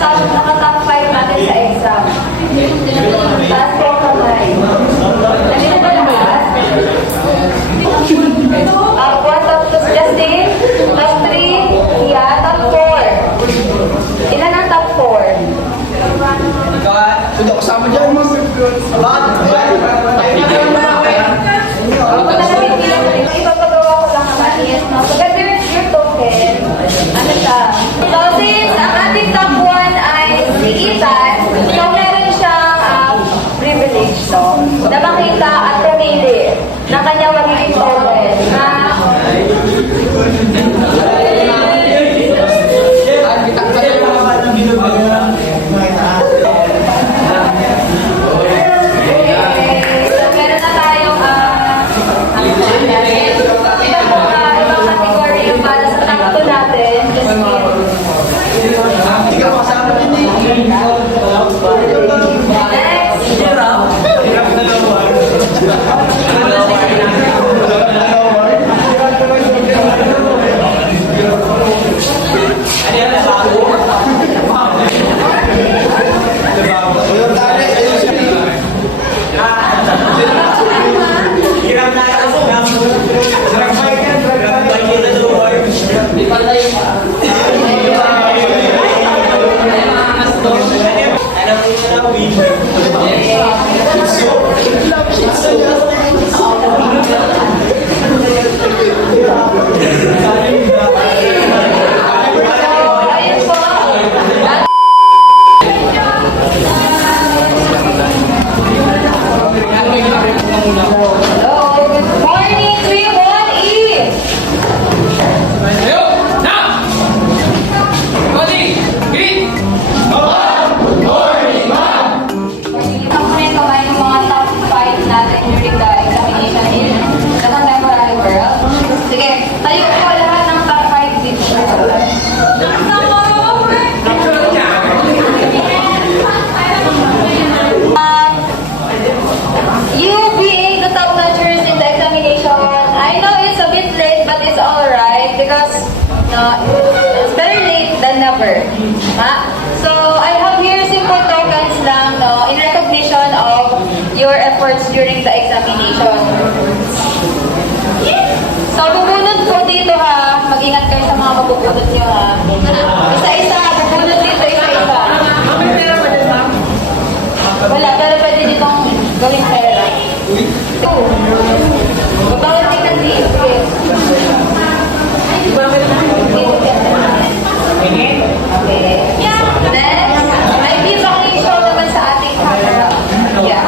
naka-top 5 natin sa exam. Taas po kamay. Nandito ba lahat? Top 1, top 2, Justin. Top 3, yeah, top 4. Ilan ang top 4? Sudah kasama dyan. Ipapagawa ko lang naman, yes, no? So, gagawin your token. Ano siya? So, since ang ating top 1 ay si Ethan, so meron siyang privilege, no? Na makita at pumili ng kanyang magiging token. It's better late than never. So, I have here simple tokens lang, no, in recognition of your efforts during the examination. So, bubunod po dito ha. Mag-ingat kayo sa mga mabubunod nyo ha. Isa-isa, bubunod dito, isa-isa. Wala, pero pwede ditong gawing pera. Bawal tingnan dito. Okay. Next, may recognition naman sa ating camera. Yeah.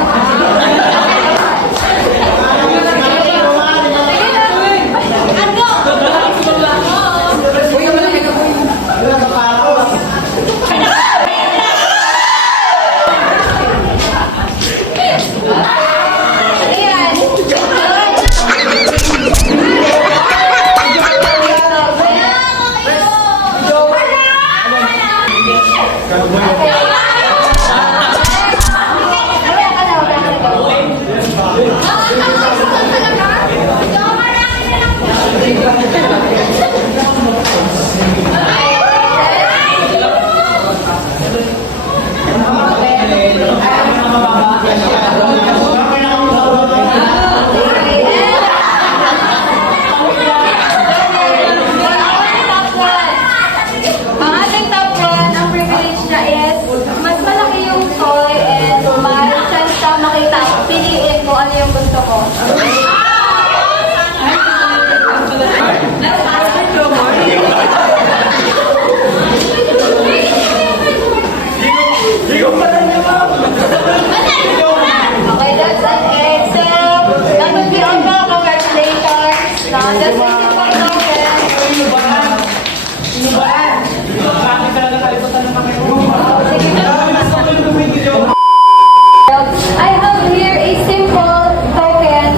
I have here a simple token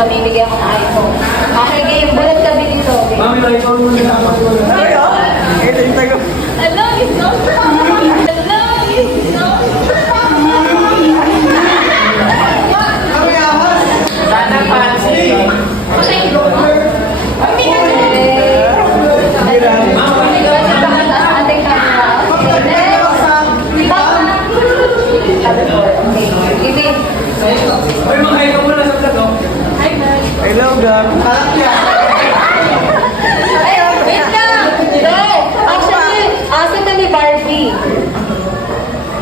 mamimigay ako ng iPhone. Okay, game. Bulat kami dito. Okay? Mami, iPhone mo na naman ko na. Ito yung tayo. Hello, it's no Hello, it's no Sana pansin. Uy, mga ikaw muna sa vlog, oh. Hello, God. Wait lang! No! Actually, asa na ni Barbie?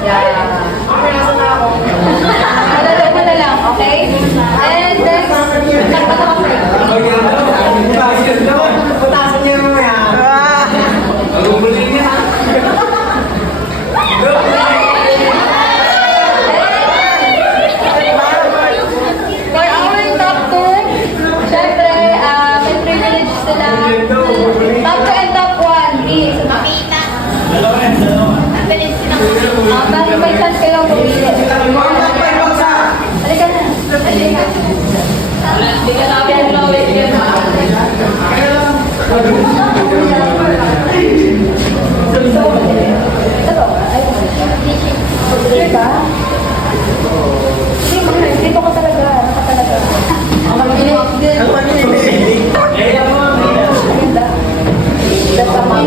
Yeah. Malalaw mo na lang, okay? And then, takpan ako Putasan niyo mo yan. Magugulin niya. For our top 2, syempre, may privilege sila. Top 2 and top 1, please. Makita. Bali may chance kayong pumili. Halika na. Halika. Diba? Dito ko talaga. Ang maganda. Basta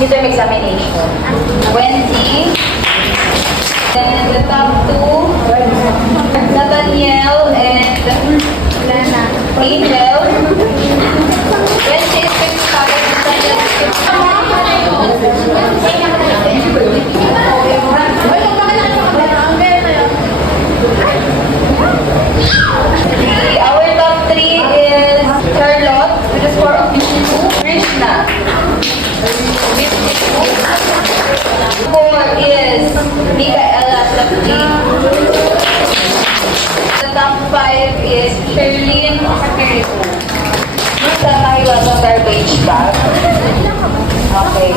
midterm examination. 20. Then the top 2, Nathaniel and Angel. 20 is 55. Our top 3 is Charlotte, with a score of 52. Krishna. 4 is Micaela Sapti. The top 5 is Sherlyn Spiritu. Sa mahiwagang garbage bag. Okay.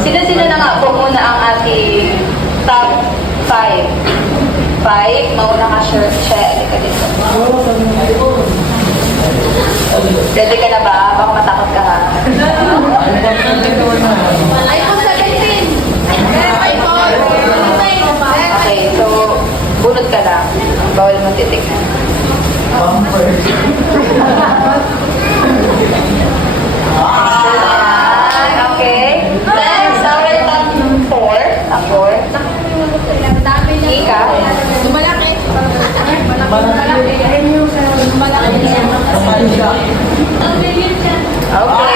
Sino-sino na nga po muna ang ating top 5? 5. Mauna ka, siya. Halika dito. Ready ka na ba? Baka matakot ka ha? iPhone 17! Okay, so bunot ka lang. Bawal mo titignan. Okay. Next, our top 4. Top 4. Ika. Malaki. Okay.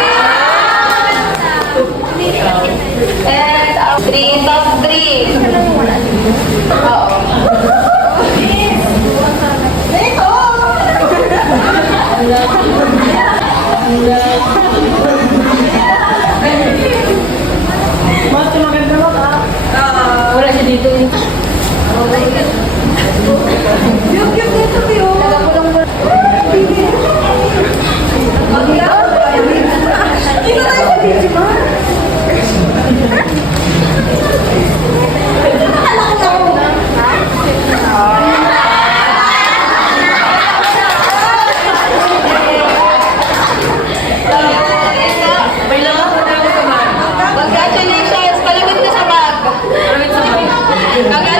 And top 3. Top 3. Oo. Wala siya dito. Yung cute dito, Pio. Dito tayo sa beach, ma. Congratulations! Palagod na sa bag. Congratulations!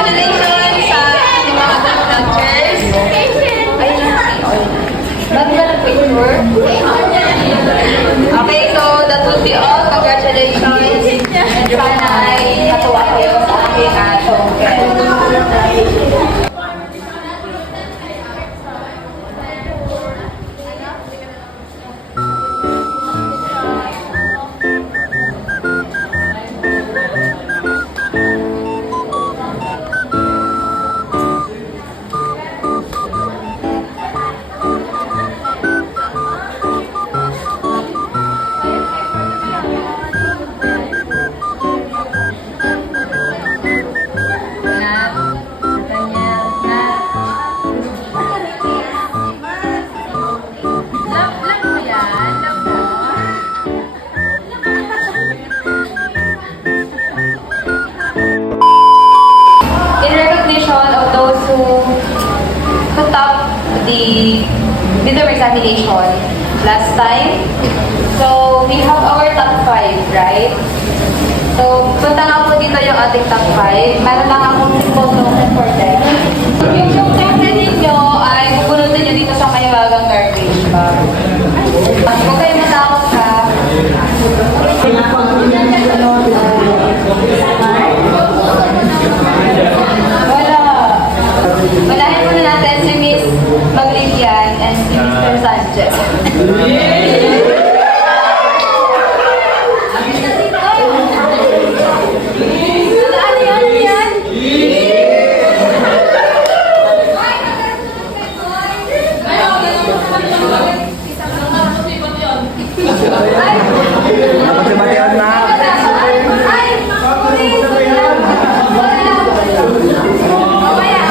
midterm examination last time. So, we have our top 5, right? So, punta nga po dito yung ating top 5. Meron lang akong photo for them. Yung token ninyo ay pupunutin nyo dito sa mahiwagang garbage bag. Huwag kayo matakot ha. Wala. Walahin muna natin si Miss Maglilian and si Mr. Sanchez. Ano yan? Ay! Napagsimatihan na. Ay! Mamaya.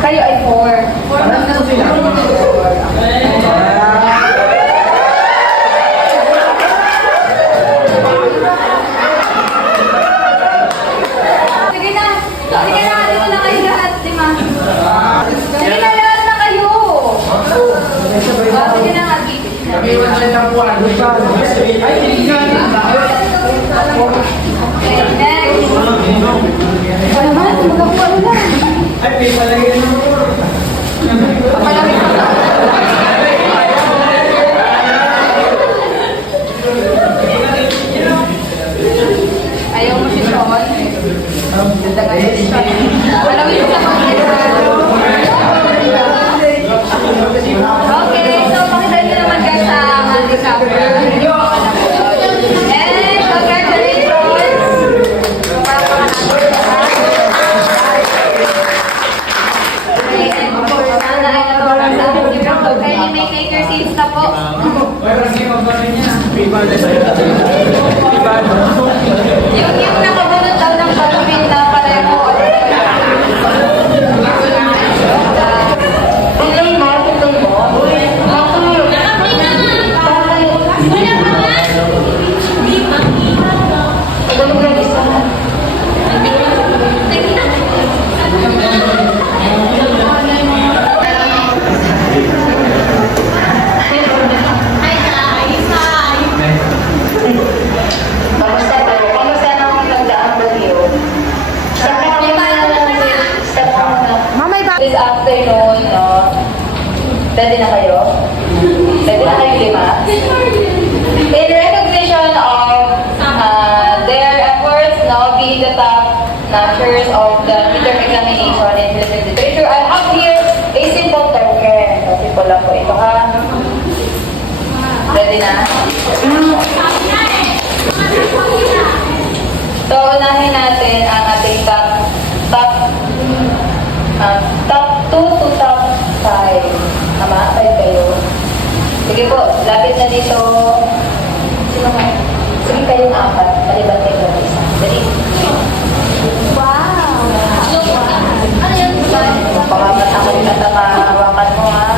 Kayo ay 4. Sige na. Sige na. Dito na kayo lahat, di ma? Sige na, lahat na kayo. Sige na, Agi. Okay, next. Wala naman, magkakuha na. Papalaki ka ba? Ayaw mo si Sean? Ganda ka yun. Palawin mo sa pangkita. Okay, so pakita nyo naman guys sa ating camera. And congratulations! Okay, and of course, sana ay natulong sa ating libro. Kaya may take your seats na po. Yung nakabunod daw ng Halloween na pareho. This afternoon, no? Pwede na kayo? Pwede na kayo 5? In recognition of their efforts, no, being the top notchers of the midterm examination in Philippine literature, I have here a simple token. So, simple lang po ito, ha? Ready na? So, unahin natin ang ating top 2 to top 5. Tama? 5 kayo. Sige po, lapit na dito. Sino nga? Sige kayong 4. Maliban kayo ng isa. Dali. Wow! Ano yan? Pakamat ako yung tatamahawakan mo, ha?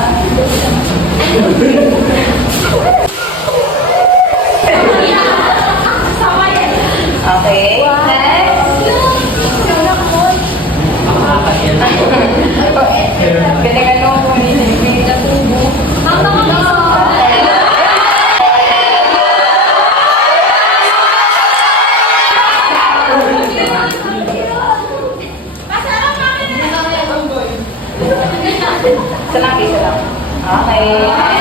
Okay, next. Galingan mo kung hindi na tubo. Isa lang. Okay.